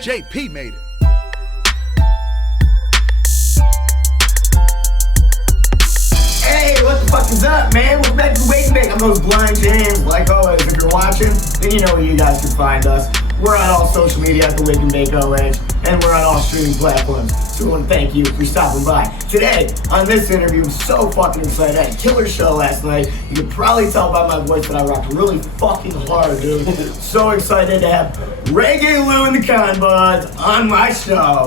JP made it. Hey, what the fuck is up, man? Welcome back to the Wake and Bake. I'm host Blind James. Like always, if you're watching, then you know where you guys can find us. We're on all social media at the Wake and Bake OH, and we're on all streaming platforms. So we want to thank you for stopping by. Today, on this interview, I'm so fucking excited. I had a killer show last night. You can probably tell by my voice that I rocked really fucking hard, dude. So excited to have Reggae Lou and the Budz on my show.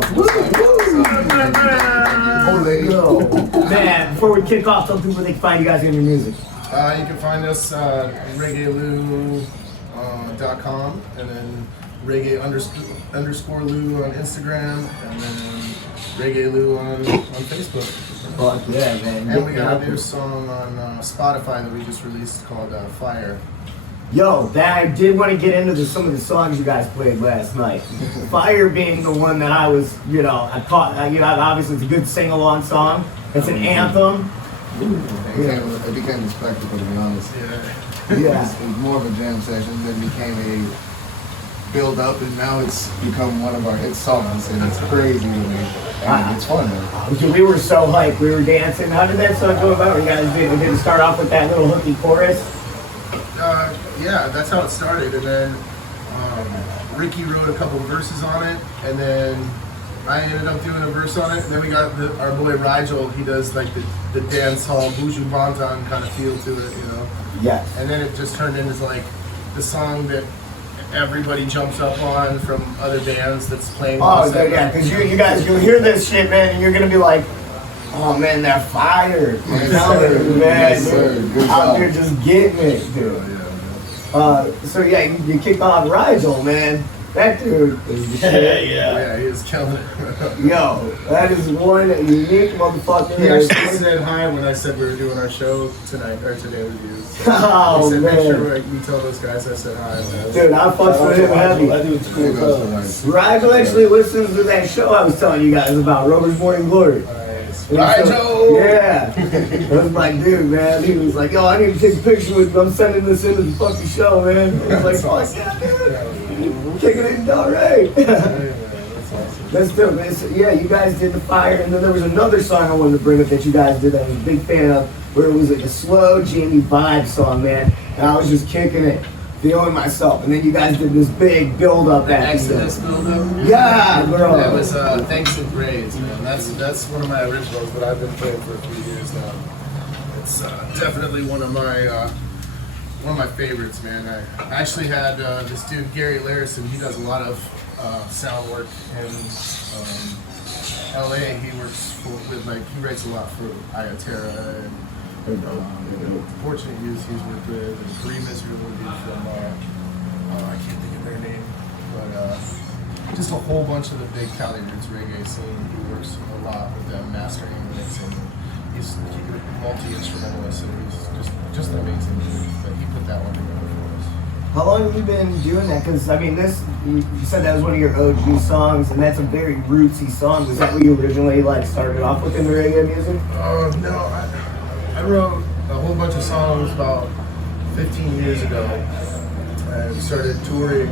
Yo, man, before we kick off, tell people where they can find you guys in your music. You can find us at reggaelou.com and then reggae underscore Lou on Instagram and then reggae Lou on Facebook. Fuck yeah, man. And we got a new song on Spotify that we just released called Fire. Yo, that I did want to get into some of the songs you guys played last night. Fire being the one that I was, I caught. Obviously it's a good sing-along song. It's an anthem. It became a spectacle, to be honest. Yeah. It was more of a jam session, then became a build-up, and now it's become one of our hit songs, and it's crazy to me. And it's fun, though. We were so hyped. We were dancing. How did that song go about? You guys did start off with that little hooky chorus? Yeah, that's how it started, and then Ricky wrote a couple verses on it, and then I ended up doing a verse on it, and then we got our boy Rigel. He does like the dance hall Buju Banton kind of feel to it, Yeah. And then it just turned into like the song that everybody jumps up on from other bands that's playing. Oh, yeah, because you guys, you'll hear this shit, man, and you're going to be like, oh, man, they're fired. I'm telling you, man. Yes, sir. Good out job. there just getting it, dude. So yeah, you kicked off Rigel, man. That dude is the shit. Yeah, he was killing it. Yo, that is one unique motherfucker. He actually said hi when I said we were doing our show tonight or today with you. So Oh, he said, man. make sure you tell those guys I said hi. Dude, I fucked with him heavy. I think it's cool. Rigel actually listens to that show I was telling you guys about, Rover's Morning Glory. Rigel! Yeah. I was like, dude, man. He was like, yo, I need to take a picture with you. I'm sending this into the fucking show, man. I was like, fuck yeah, dude. Kicking it all right. That's dope. Yeah, you guys did the Fire, and then there was another song I wanted to bring up that you guys did that I was a big fan of, where it was like a slow, jammy vibe song, man. And I was just kicking it, feeling myself. And then you guys did this big build-up at Exodus build-up? Yeah, bro. That was Thanks and Praise, man. That's one of my originals that I've been playing for a few years now. It's definitely one of my favorites, man. I actually had this dude, Gary Larison. He does a lot of sound work in LA. He works with he writes a lot for Ayaterra and Fortunate Youth he's worked with, and Three Miserable Dudes from I can't think of their name, but just a whole bunch of the big Cali Roots reggae scene. He works a lot with them, mastering and mixing. He's multi-instrumentalist, so he's just amazing dude. But he put that one together for us. How long have you been doing that? Because, I mean, you said that was one of your OG songs, and that's a very rootsy song. Was that what you originally, started off with in the reggae music? No, I wrote a whole bunch of songs about 15 years ago, and started touring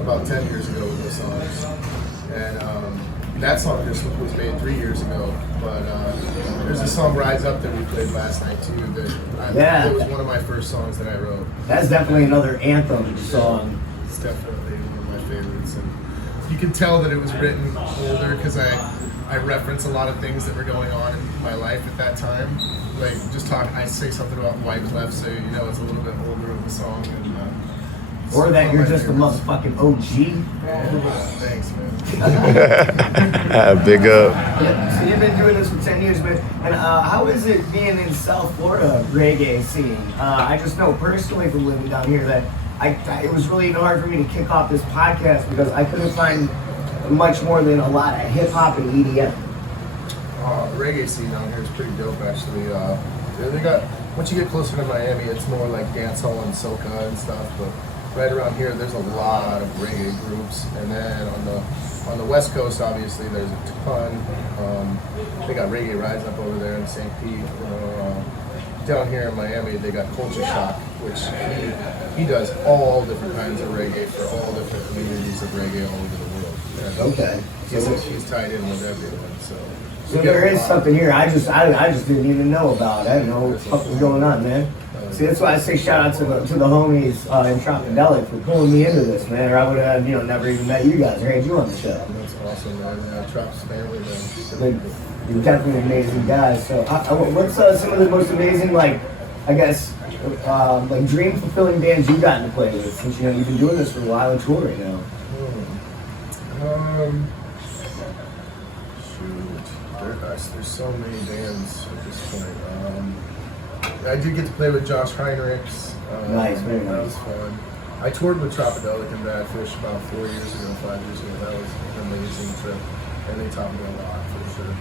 about 10 years ago with those songs. And that song just was made 3 years ago, but there's a song Rise Up that we played last night too that was one of my first songs that I wrote. That's definitely another anthem song. It's definitely one of my favorites, and you can tell that it was written older because I reference a lot of things that were going on in my life at that time. Like I say something about Wyclef, so it's a little bit older of a song. And, or that you're just a motherfucking OG. Thanks, man. Big up. Yeah, so you've been doing this for 10 years, man. And how is it being in South Florida reggae scene? I just know personally from living down here that it was really hard for me to kick off this podcast because I couldn't find much more than a lot of hip hop and EDM. Reggae scene down here is pretty dope, actually. They got once you get closer to Miami, it's more like dancehall and soca and stuff. But right around here, there's a lot of reggae groups, and then on the West Coast, obviously, there's a ton. They got Reggae Rise Up over there in St. Pete. down here in Miami, they got Culture Shock, which he does all different kinds of reggae for all different communities of reggae all over the world. And Okay. he's tied in with everyone. So there is something here I just didn't even know about. I didn't know what the fuck was going on, man. See, that's why I say shout out to the homies in Tropicadelic for pulling me into this, man. Or I would have, never even met you guys or had you on the show. that's awesome, man. Trop's family, man. You're definitely amazing guys. So, what's some of the most amazing, like, I guess, like dream fulfilling bands you got to play with? Since you've been doing this for a while and touring now. There's so many bands at this point. I did get to play with Josh Heinrichs. Nice, very That nice. was fun. I toured with Tropicadelic and Badfish about 5 years ago. That was an amazing trip, and they taught me a lot for sure.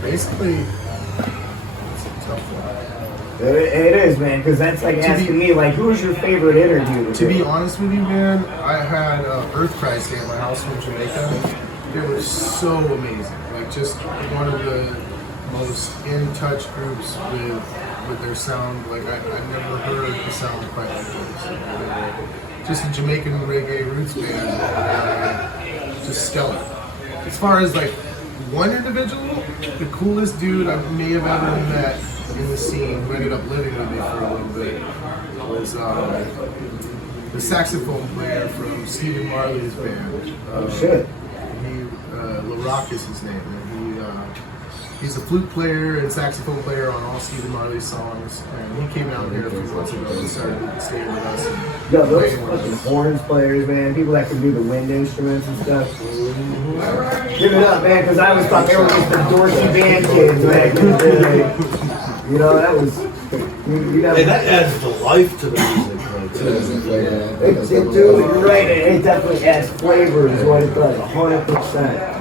Basically, it's a tough one. It is, man, because that's like asking me, like, who was your favorite interview? To be honest with you, man, I had Earthcry stay at my house from Jamaica. It was so amazing. Like, just one of the most in-touch groups with their sound. Like, I never heard the sound quite like this. Just a Jamaican reggae roots band. Just stellar. As far as, like, one individual, the coolest dude I may have ever met in the scene, who ended up living with me for a little bit, was the saxophone player from Stephen Marley's band. Shit. LaRock is his name. And he's a flute player and saxophone player on all Stephen Marley's songs. And he came out here a few months ago and started staying with us. And Yo, those fucking horns players, man, people that can do the wind instruments and stuff. Give it up, man, because I always thought they were just the Dorsey band kids, man. That was. Hey, that adds the life to the music, Dude, you're right. It definitely adds flavor, is what it does, 100%.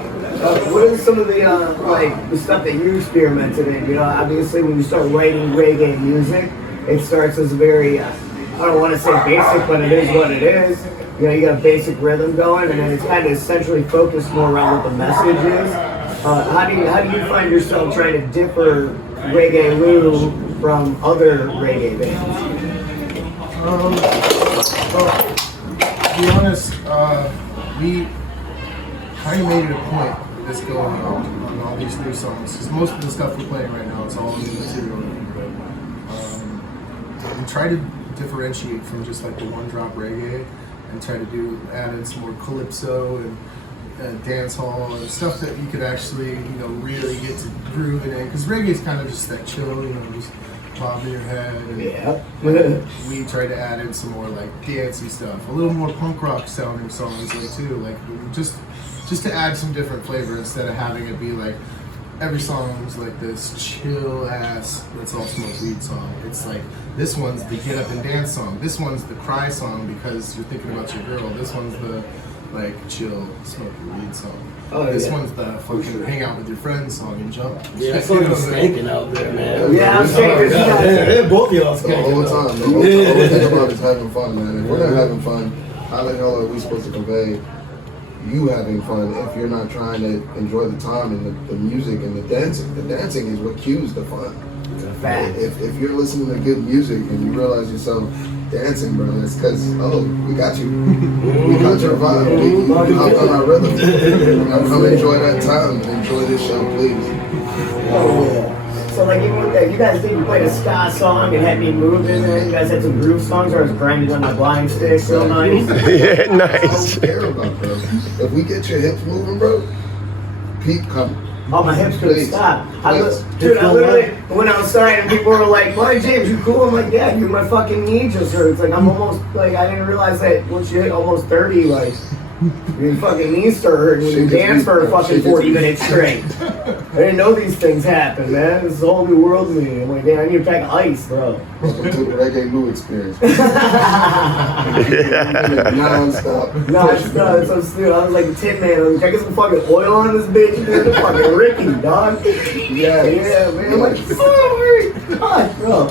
What are some of the the stuff that you experimented in? Obviously, when you start writing reggae music, it starts as very, I don't want to say basic, but it is what it is. You got a basic rhythm going, and then it's kind of essentially focused more around what the message is. How do you find yourself trying to differ Reggae Lou from other reggae bands? Well, to be honest, we kind of made it a point with this going on all these new songs. Because most of the stuff we're playing right now, it's all new material. We try to differentiate from just like the one-drop reggae and try to add in some more calypso and dance hall and stuff that you could actually, really get to grooving in. Because reggae is kind of just that chill, just bobbing your head. And we try to add in some more like dancey stuff, a little more punk rock sounding songs just to add some different flavor instead of having it be like every song's like this chill ass let's all smoke weed song. It's like this one's the get up and dance song. This one's the cry song because you're thinking about your girl. This one's the like chill smoke weed song. This one's the fucking hang out with your friends song and jump. Yeah, it's fucking skanking out there, man. Yeah, I'm saying both of y'all skanking all the time. The whole thing about is having fun, man. If we're not having fun, how the hell are we supposed to convey you having fun if you're not trying to enjoy the time and the music and the dancing? The dancing is what cues the fun. If you're listening to good music and you realize yourself dancing, bro, it's because, we got you. We got your vibe. We hopped on our rhythm. Come enjoy that time and enjoy this show, please. So like even with that, you guys think you played a ska song and had me moving, and you guys had some groove songs, or I was grinding on the blind stick, so nice. Yeah, nice. I don't care about, bro. If we get your hips moving, bro, keep coming. Oh, my hips couldn't stop. I literally went outside and people were like, "Boy, James, you cool?" I'm like, "Yeah, dude, my fucking knee just hurts." Like I'm almost I didn't realize that once you hit almost 30, like your fucking knees start hurting when you dance for a fucking 40 minutes straight. I didn't know these things happen, man. This is a whole new world to me. I'm like, damn, I need a pack of ice, bro. Welcome to the Reggae Lou experience. Non-stop. No, it's so stupid. I was like a tin man. I was like, can I get some fucking oil on this bitch? Dude, fucking Ricky, dog. Yeah, man. I'm like, God, bro.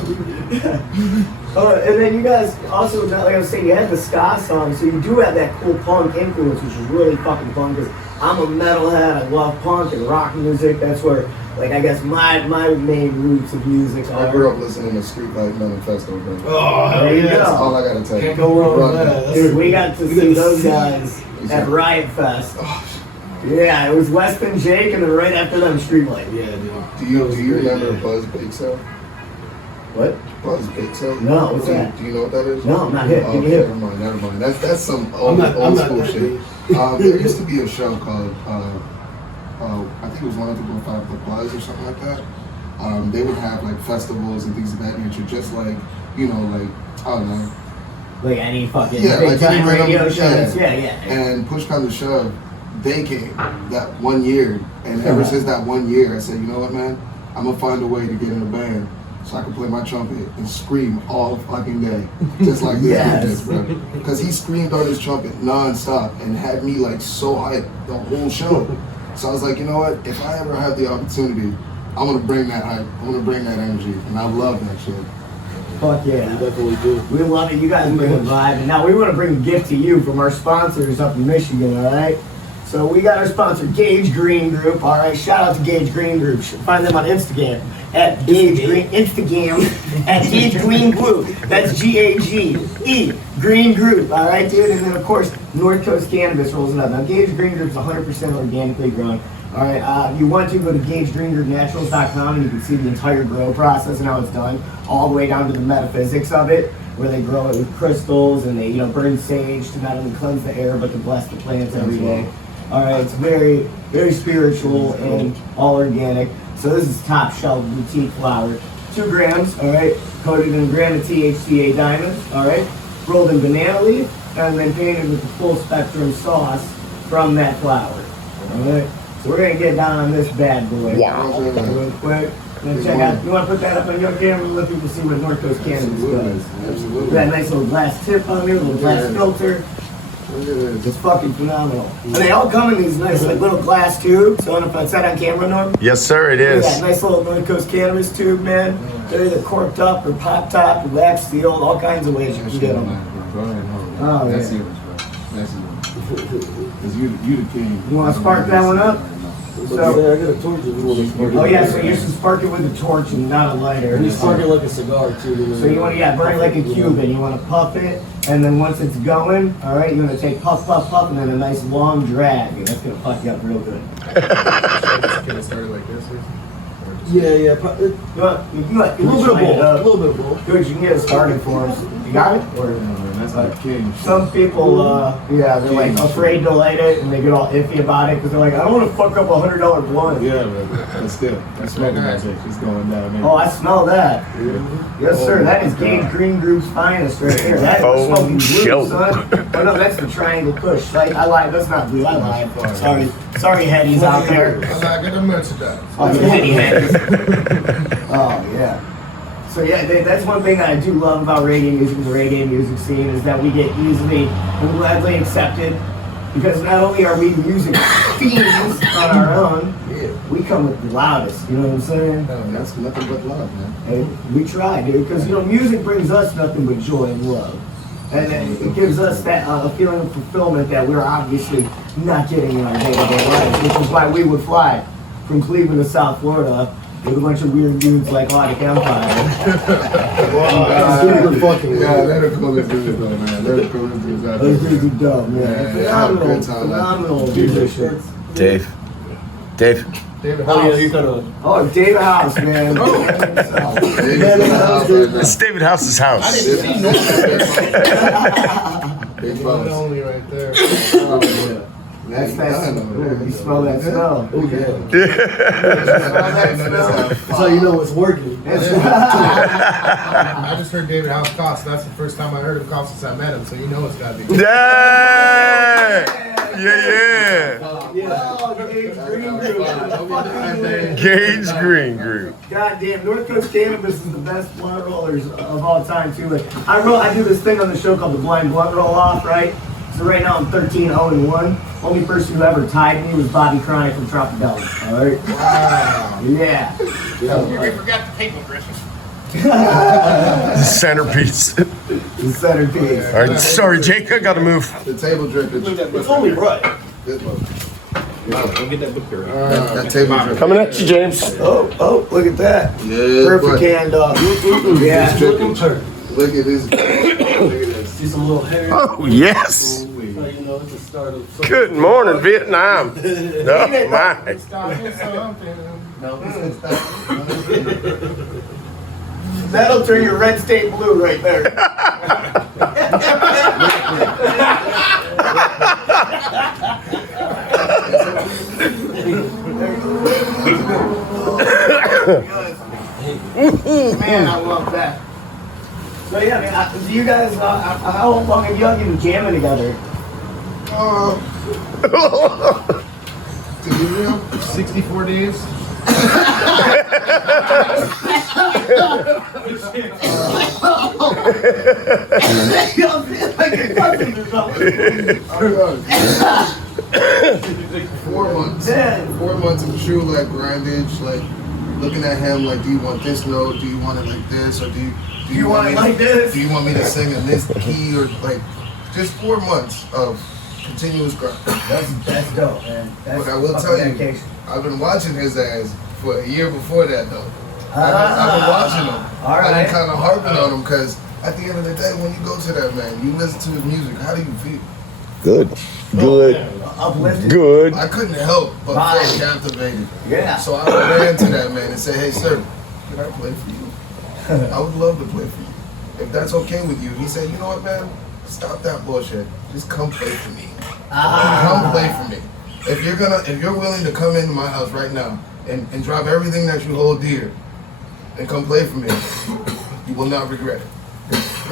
And then you guys also, like I was saying, you had the ska song, so you do have that cool punk influence, which is really fucking fun. Because I'm a metalhead. I love punk and rock music. That's where, like, I guess my main roots of music are. I grew up listening to Street Life Manifesto, bro. Oh, There you yeah. go. That's all I gotta tell you. Can't go wrong with Run that. Dude, we got to see those guys Exactly. at Riot Fest. Oh, Yeah, it was Weston Jake, and then right after them, Streetlight. Yeah, dude. do you remember Budz Bake Sale? What? Budz Bake Sale? No, what's that? Do you know what that is? No, I'm not hip. Oh, Give me hip. never mind. That's some I'm old not school that shit. There used to be a show called I think it was 105 The Budz or something like that. They would have like festivals and things of that nature, just like, you know, like, I don't know. Like any fucking Yeah, big like time any radio random- show. Yeah. And push come to shove, they came that one year, and ever since that one year, I said, you know what, man, I'm gonna find a way to get in a band so I can play my trumpet and scream all fucking day, just like this Yes. dude did, bro. Because he screamed on his trumpet nonstop and had me like so hyped the whole show. So I was like, you know what, if I ever have the opportunity, I'm gonna bring that hype, I'm gonna bring that energy, and I love that shit. Fuck yeah. We definitely do. We love it. You guys bring a vibe. And now we want to bring a gift to you from our sponsors up in Michigan, all right? So we got our sponsor, Gage Green Group, all right? Shout out to Gage Green Group. Find them on Instagram at Gage Green, Instagram, at Gage Green Group. That's G-A-G-E, Green Group, all right, dude? And then, of course, North Coast Cannabis rolls it up. Now, Gage Green Group is 100% organically grown. All right, you want to go to GageGreenGroupNaturals.com and you can see the entire grow process and how it's done, all the way down to the metaphysics of it, where they grow it with crystals and they, burn sage to not only cleanse the air but to bless the plants every day. All right, it's very, very spiritual and all organic. So this is top shelf boutique flower, 2 grams. All right, coated in a gram of THCA diamonds. All right, rolled in banana leaf and then painted with the full spectrum sauce from that flower. All right. So we're gonna get down on this bad boy. Wow. Real quick. And check out. You want to put that up on your camera and let people see what North Coast Cannabis does. Absolutely. That nice little glass tip on there, little glass filter. Look at this. It's fucking phenomenal. And they all come in these nice like little glass tubes. So I don't know if that's that on camera, Norm. Yes, sir, it Look at is. that nice little North Coast Cannabis tube, man. They're either corked up or pop top or wax sealed. All kinds of ways you can get them. Go ahead, hold on. Oh, That's yeah. yours, bro. That's yours. Because you the king. You wanna spark that one up? So, So, I got a torch if you want to spark it. oh yeah, so you should spark it with a torch and not a lighter. And you spark it like a cigar too. So you want to, burn it like a Cuban. You want to puff it, and then once it's going, all right, you're going to take puff, puff, puff, and then a nice long drag. And that's going to fuck you up real good. Can it start it like this? Or just- Yeah. You want a little bit of both. A little bit of both. Good, you can get it started for us. You got it? Or That's like king. some people, they're like afraid to light it, and they get all iffy about it because they're like, I don't want to fuck up $100 blunt. Yeah, but still, that's smoking that bitch. It's going down, man. Oh, I smell that. Yes, sir. That is Gage Green Group's finest right there. That is Faux smoking show. blue, son. Oh no, that's the triangle push. I lied. That's not blue. I lied. Sorry, headies out there. I'm not gonna merchandise. Oh, you heady headies. Oh yeah. So yeah, that's one thing that I do love about reggae music, the reggae music scene, is that we get easily and gladly accepted. Because not only are we music fiends on our own, we come with the loudest. You know what I'm saying? That's nothing but love, man. And we try, dude, because music brings us nothing but joy and love, and it gives us that a feeling of fulfillment that we're obviously not getting in our day-to-day lives, which is why we would fly from Cleveland to South Florida with a bunch of weird dudes like Audic Empire. Super fucking Yeah, they're the coolest dudes, though, man. They're the coolest dudes out Those there. dudes are dope, man. Yeah, good time, man. Phenomenal musicians. Dave. David Oh yeah, House. you kind of. Oh, David House, man. They just Yeah, got out right now. It's David House's I house. didn't see no Big one fellas. only right there. That's you smell that smell. Oh yeah. Smell that smell. That's how you know it's working. I just heard David House cough. That's the first time I heard him cough since I met him, so you know it's gotta be. Yeah. Oh, Gage Green Group. Gage Green Group. Goddamn, North Coast Cannabis is the best blunt rollers of all time too. Like, I do this thing on the show called the Blind Blunt Roll Off, right? So right now I'm 13-0-1. Only person who ever tied me was Bobby Chronic from Tropicana. All right. Wow. Yeah. You forgot the paper brushes. The centerpiece. The centerpiece. All right, sorry, Jake, I gotta move. The table drink. It's only right. Good one. Don't get that book here. That table drink. Coming at you, James. Oh, look at that. Yeah, Perfect but hand up. Yeah. look at this. Look at this. See some little hair. Oh, yes. So you know it's the start of something. Good morning, Vietnam. Oh, my. No, it's not. That'll turn your red state blue right there. Man, I love that. So yeah, I mean, do you guys? How long have y'all been jamming together? To be real, 64 days. Like your cousins or something. 4 months. Man. 4 months of true like grindage, like looking at him like, do you want this note? Do you want it like this? Or do you want me it to- like this? Do you want me to sing in this key or like just 4 months of continuous grind? That's dope, man. That's But I will fucking tell you, dedication. I've been watching his ass for a year before that though. I've been watching him. All I've right. been kind of harping on him because at the end of the day, when you go to that man, you listen to his music. How do you feel? Good. Good. Uplifted. Good. I couldn't help but Right. feel captivated. Yeah. So I ran to that man and said, "Hey, sir, can I play for you? I would love to play for you. If that's okay with you." He said, "You know what, man? Stop that bullshit. Just come play for me. Come play for me. If you're willing to come into my house right now and drop everything that you hold dear and come play for me, you will not regret it."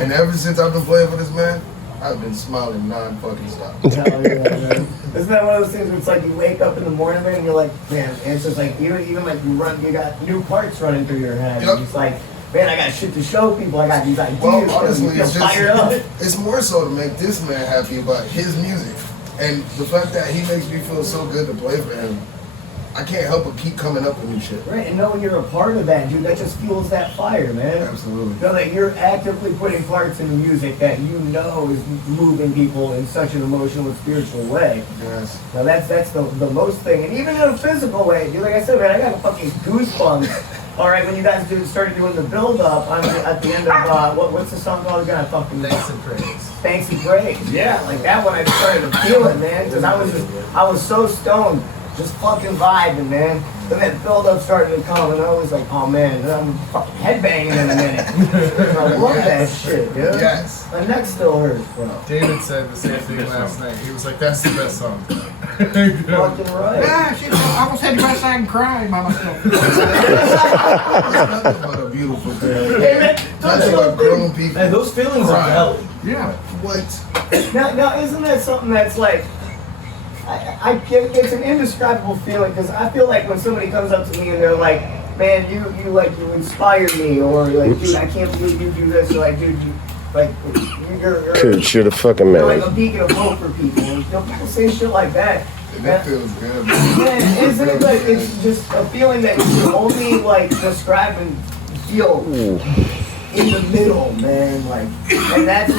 And ever since I've been playing for this man, I've been smiling non-fucking stop. Hell yeah, man. Isn't that one of those things where it's like you wake up in the morning, man, and you're like, man, and it's just like even like you got new parts running through your head. Yep. You're just like, man, I got shit to show people. I got these ideas. Well, honestly, you it's fired up. it's more so to make this man happy about his music. And the fact that he makes me feel so good to play for him, I can't help but keep coming up with new shit. Right, and knowing you're a part of that, dude, that just fuels that fire, man. Absolutely. Know that you're actively putting parts in the music that you know is moving people in such an emotional and spiritual way. Yes. Now that's the most thing, and even in a physical way, dude. Like I said, man, I got fucking goosebumps. All right, when you guys started doing the build up, at the end of what's the song called again? I fucking Thanks and praise. Thanks and praise. Yeah, like that one, I started to feel it, man, because I was so stoned, just fucking vibing, man. Then that build up started to come, and I was like, oh man, I'm fucking headbanging in a minute. I love that shit, dude. Yes. My neck still hurts, bro. David said the same thing last night. He was like, "That's the best song." Fucking right. Yeah, shit, I almost had to go outside and cry by myself. It's nothing but a beautiful thing. Hey, man, That's what grown people. And those feelings are valid. Yeah. What? Now, isn't that something that's like, I get, it's an indescribable feeling, because I feel like when somebody comes up to me and they're like, man, you inspire me, or like, dude, I can't believe you do this, or like, dude, you're Should have fucking you're like man. a beacon of hope for people. And people say shit like that. That feels good. Man, isn't it like, it's just a feeling that you can only like describe and feel in the middle, man. Like, and that's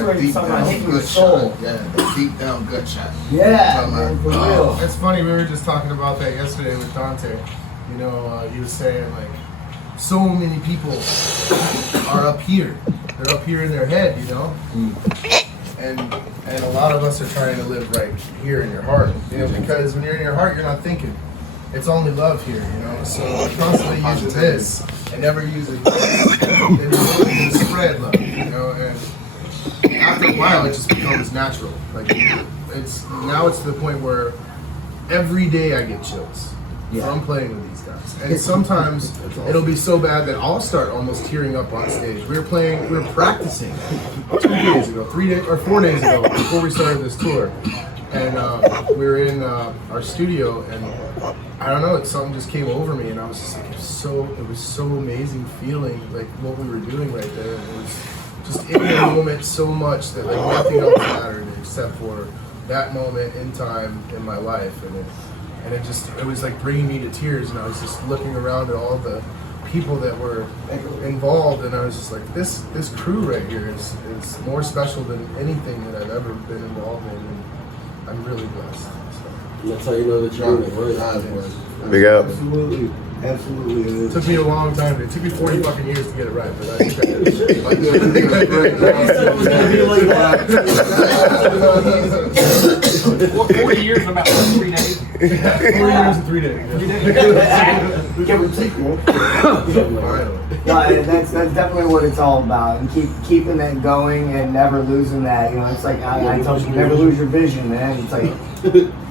where deep something down hit your gut soul. shot. Yeah, the deep down gut shot. Yeah, man, for real. It's funny, we were just talking about that yesterday with Dante. You know, he was saying like, so many people are up here. They're up here in their head, you know? And a lot of us are trying to live right here in your heart. You know, because when you're in your heart, you're not thinking. It's only love here, you know? So constantly using this and never using this. And to spread love, you know? And after a while, it just becomes natural. Like, it's to the point where every day I get chills from playing with these guys. And sometimes it'll be so bad that I'll start almost tearing up on stage. We were practicing 4 days ago before we started this tour. And we were in our studio, and I don't know, something just came over me, and I was just like, it was so amazing feeling like what we were doing right there. It was just in the moment so much that like nothing else mattered except for that moment in time in my life. And it was like bringing me to tears, and I was just looking around at all the people that were involved, and I was just like, this crew right here is more special than anything that I've ever been involved in, and I'm really blessed. So. That's how you know that you're doing it right. God's way. Big up. Absolutely. Absolutely. It It is. took me a long time. It took me 40 fucking years to get it right, but I think I did it. Like, yeah, it's great. It was gonna be like that. What, 40 years in about 3 days? 4 years and 3 days. Give or take, man. Finally. No, that's definitely what it's all about, and keeping that going and never losing that. You know, it's like I told you, never lose your vision, man. It's like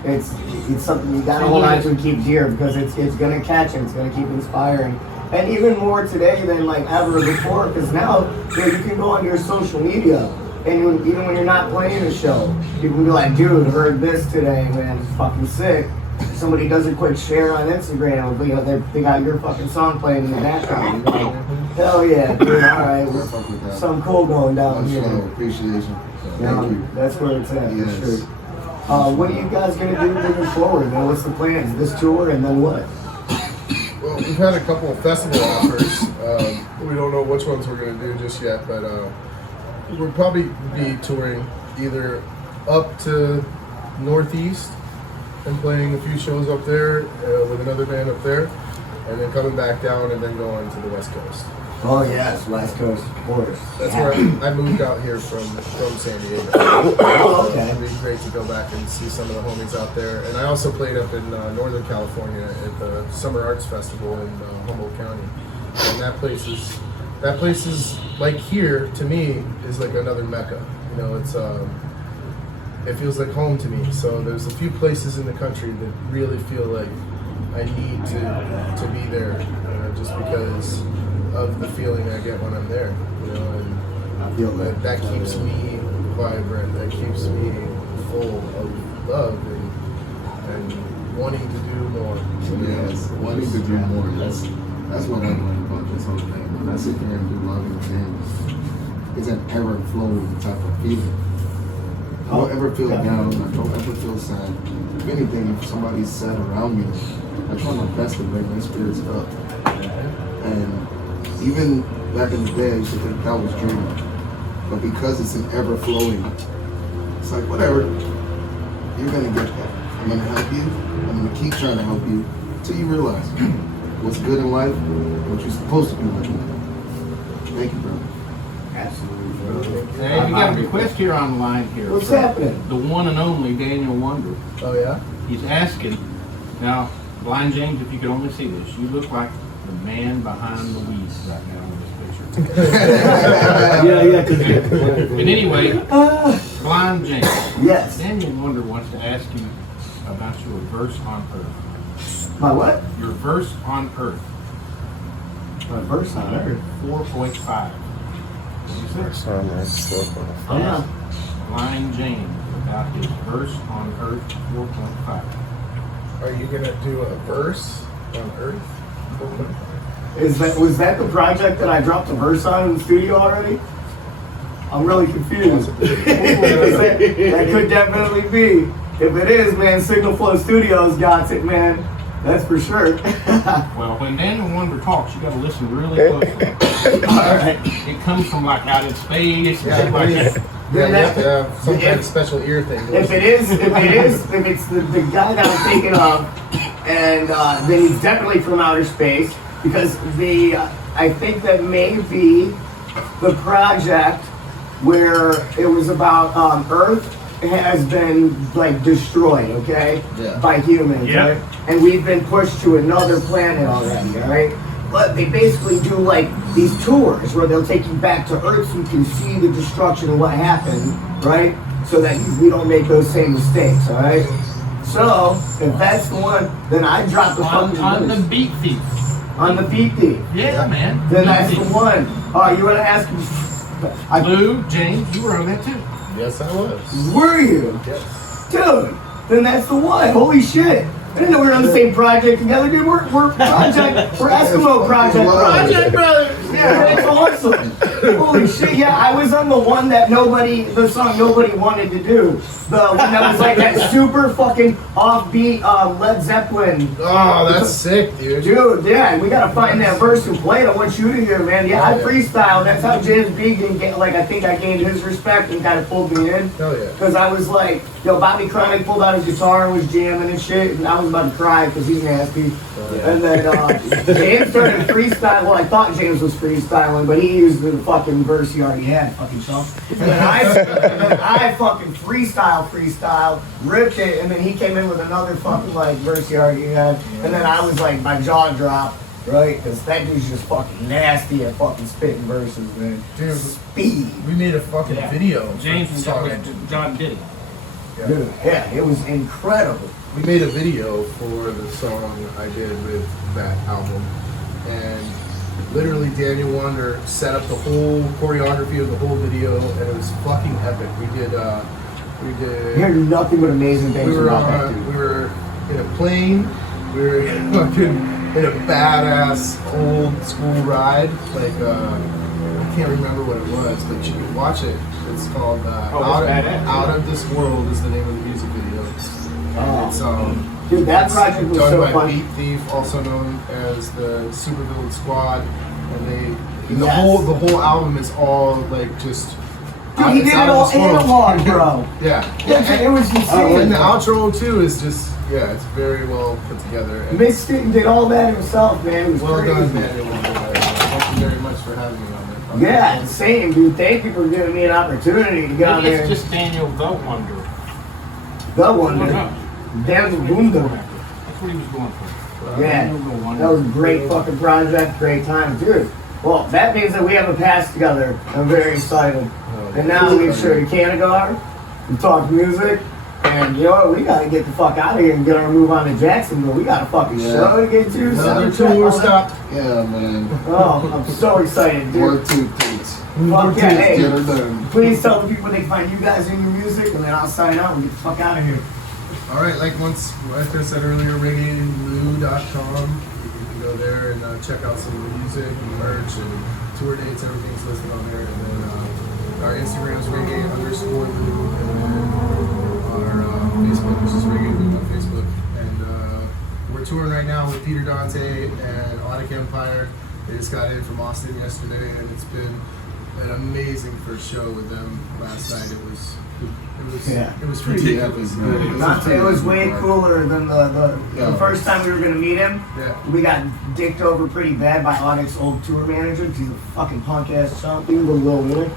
it's something you gotta hold on to and keep dear because it's gonna catch and it's gonna keep inspiring, and even more today than like ever before. Because now you can go on your social media. And even when you're not playing a show, people can be like, dude, heard this today, man, it's fucking sick. Somebody does a quick share on Instagram, you know, they got your fucking song playing in the background. You're like, hell yeah, dude, alright, something cool going down I'm here. showing appreciation. So You know, thank you. that's where it's at, Yes. for sure. What are you guys gonna do moving forward? You know, what's the plans? This tour and then what? Well, we've had a couple of festival offers. We don't know which ones we're going to do just yet, but we'll probably be touring either up to Northeast and playing a few shows up there with another band up there, and then coming back down and then going to the West Coast. Oh yes, West Coast, of course. That's where I moved out here from San Diego. Oh, okay. It'd be great to go back and see some of the homies out there. And I also played up in Northern California at the Summer Arts Festival in Humboldt County. And that place is like here to me is like another mecca. You know, it's it feels like home to me. So there's a few places in the country that really feel like I need to be there, just because of the feeling I get when I'm there. You know, and I feel that keeps me vibrant. That keeps me full of love and wanting to do more. Yes, wanting to do more. That's what I like about this whole thing. When I sit there and do loving things, it's an ever flowing type of feeling. I don't ever feel down. I don't ever feel sad. If anything, if somebody's sad around me, I try my best to bring their spirits up. And even back in the day, I used to think that was dreaming. But because it's an ever flowing, it's like, whatever, you're gonna get that. I'm gonna help you. I'm gonna keep trying to help you until you realize what's good in life, what you're supposed to be living. Thank you, bro. Absolutely, bro. Hey, we got a request here on the line here. What's from happening? The one and only Daniel Wonder. Oh yeah? He's asking, now, Blind James, if you could only see this, you look like the man behind the weeds right now in this picture. Yeah. But anyway, Blind James, Yes. Daniel Wonder wants to ask you about your verse on Earth. My what? Your verse on Earth, My verse on Earth. 4.5. What do you say? Yeah. Blind James about his verse on Earth 4.5. Are you gonna do a verse on Earth? Was that the project that I dropped a verse on in the studio already? I'm really confused. that could definitely be. If it is, man, Signal Flow Studios got it, man. That's for sure. Well, when Daniel Wonder talks, you got to listen really closely. All right. It comes from like out in space. Yeah, and shit like that. Yeah, you have to have some kind of special ear thing. If it's the guy that I'm thinking of, and then he's definitely from outer space, because I think that may be the project where it was about Earth has been like destroyed, okay, by humans, right? And we've been pushed to another planet already, right? But they basically do like these tours where they'll take you back to Earth so you can see the destruction of what happened, right? So that we don't make those same mistakes, all right? So if that's the one, then I drop the On fucking the beat thief. on the beat thief. Yeah, man. Then Beat that's the Thief. one. Oh, you want to ask me? Lou, James, you were on that too. Yes, I was. Were you? Yes. Dude, then that's the one. Holy shit. I didn't know we were on the same project together, dude. We're Eskimo Project Brothers. Yeah, it's awesome. Holy shit, yeah, I was on the song nobody wanted to do. The one that was like that super fucking offbeat Led Zeppelin. Oh, that's sick, dude. Dude, yeah, we gotta find that verse who played. I want you to hear, man. Yeah, I freestyle. That's how James B can get, like, I think I gained his respect and kind of pulled me in. Hell yeah. Because I was like, yo, Bobby Chronic pulled out his guitar and was jamming and shit, and I was about to cry because he's nasty. And then James started freestyling. Well, I thought James was freestyling, but he used the fucking verse he already had, fucking chump. And then I fucking freestyle, ripped it, and then he came in with another fucking like verse he already had. And then I was like, my jaw dropped, right? Because that dude's just fucking nasty at fucking spitting verses, man. Dude, Speed. we made a fucking video. James for and the song. John did it. Dude, yeah, it was incredible. We made a video for the song I did with that album, and literally Daniel Wonder set up the whole choreography of the whole video, and it was fucking epic. We did. I heard nothing but amazing things We were about that dude. we were in a plane. We were fucking in a badass old school ride. Like I can't remember what it was, but you can watch it. It's called Out of This World is the name of the music video. And it's Dude, that it's project was done so by fun. Beat Thief, also known as the Supervillain Squad, and the Yes. whole album is all like just. Dude, he did it all analog, bro. Yeah. It was insane. And the outro too is just it's very well put together. And Mixed it and did all that himself, man. It was well crazy. done, man. Thank you very much for having me on there. Yeah, same, dude. Thank you for giving me an opportunity to get on there. It's just Daniel the Wonder. The Wonder. Daniel Wonder. That's what he was going for. Yeah, Daniel the Wonder. that was a great fucking project, great time, dude. Well, that means that we have a pass together. I'm very excited. And now we sure to Canada, we talk music, and you know what? We gotta get the fuck out of here and get our move on to Jacksonville. We got a fucking show to get to. Another sound check, tour all that. stop. Yeah, man. Oh, I'm so excited, dude. Work two things. Fuck yeah, hey. Get her done. Please tell the people they can find you guys in your music, and then I'll sign out and get the fuck out of here. All right, like I said earlier, reggaeblue.com. You can go there and check out some of the music, and merch, and tour dates. Everything's listed on there. And then our Instagram is reggae_blue, and then our Facebook, which is reggae blue on Facebook. And we're touring right now with Peter Dante and Onic Empire. They just got in from Austin yesterday, and it's been an amazing first show with them last night. It was pretty epic, good. Dante was way cooler than the first time we were gonna meet him. Yeah. We got dicked over pretty bad by Onic's old tour manager because he's a fucking punk ass chump. He was a little winner.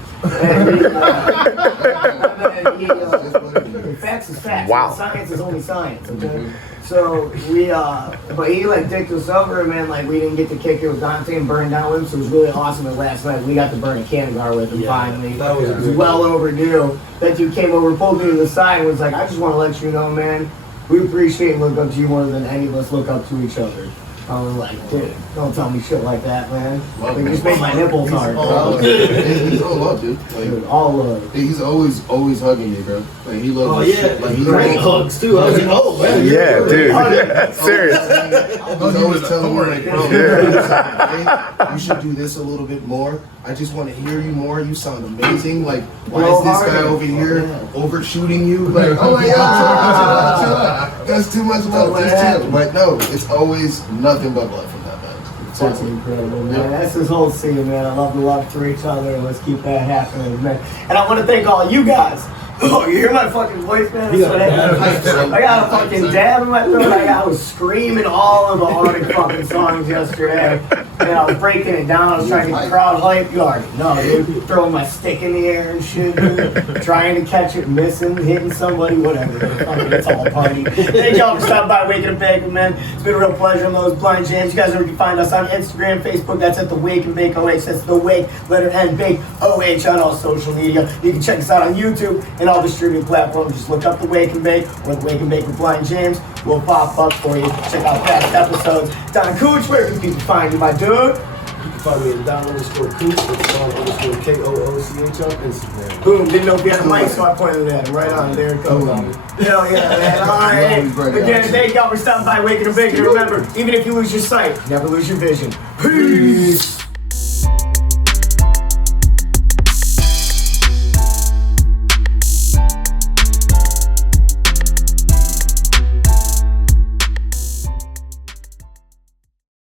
Facts is facts. Wow. Science is only science. Okay? So we, but he like dicked us over, and man, like we didn't get to kick it with Dante and burn down with him. So it was really awesome. And last night we got to burn a Canada with him finally. that was It was well overdue. That dude came over, pulled me to the side, and was like, "I just want to let you know, man, we appreciate and look up to you more than any of us look up to each other." I was like, dude, don't tell me shit like that, man. Like, you just made my nipples hard, bro. He's all love, dude. Like, Dude, all love. he's always hugging me, bro. Like he loves Oh my yeah, shit. Like he great hugs too. I was like, oh man. Yeah, dude. Serious. He's always telling me, like, bro, hey, you should do this a little bit more. I just want to hear you more. You sound amazing. Like, why is this guy over here overshooting you? Like, oh my God, chill out. That's too much love. Just chill. But no, it's always nothing but love from that man. That's incredible, man. That's his whole scene, man. I love the love for each other, and let's keep that happening, man. And I want to thank all you guys. Oh, you hear my fucking voice, man? I got a fucking dab in my throat. I was screaming all of the Arctic fucking songs yesterday. And I was breaking it down. I was trying to get the crowd hype. You already know, dude. Throwing my stick in the air and shit, dude. Trying to catch it, missing, hitting somebody, whatever. Fucking, it's all a party. Thank y'all for stopping by Wake and Bake, man. It's been a real pleasure on those Blind Jams. You guys know you can find us on Instagram, Facebook. That's at the Wake and Bake OH. That's the Wake, letter N, Bake OH on all social media. You can check us out on YouTube and all the streaming platforms. Just look up the Wake and Bake or the Wake and Bake with Blind James. We'll pop up for you. Check out past episodes. Don Cooch, where can people find you, my dude? You can find me at Don_Cooch, Don_KOOCH on Instagram. Boom, didn't know if you had a mic, so I pointed at him. Right on, there it comes. Hell yeah, man. All right. Again, thank y'all for stopping by Waking and Baking. Remember, even if you lose your sight, never lose your vision. Peace.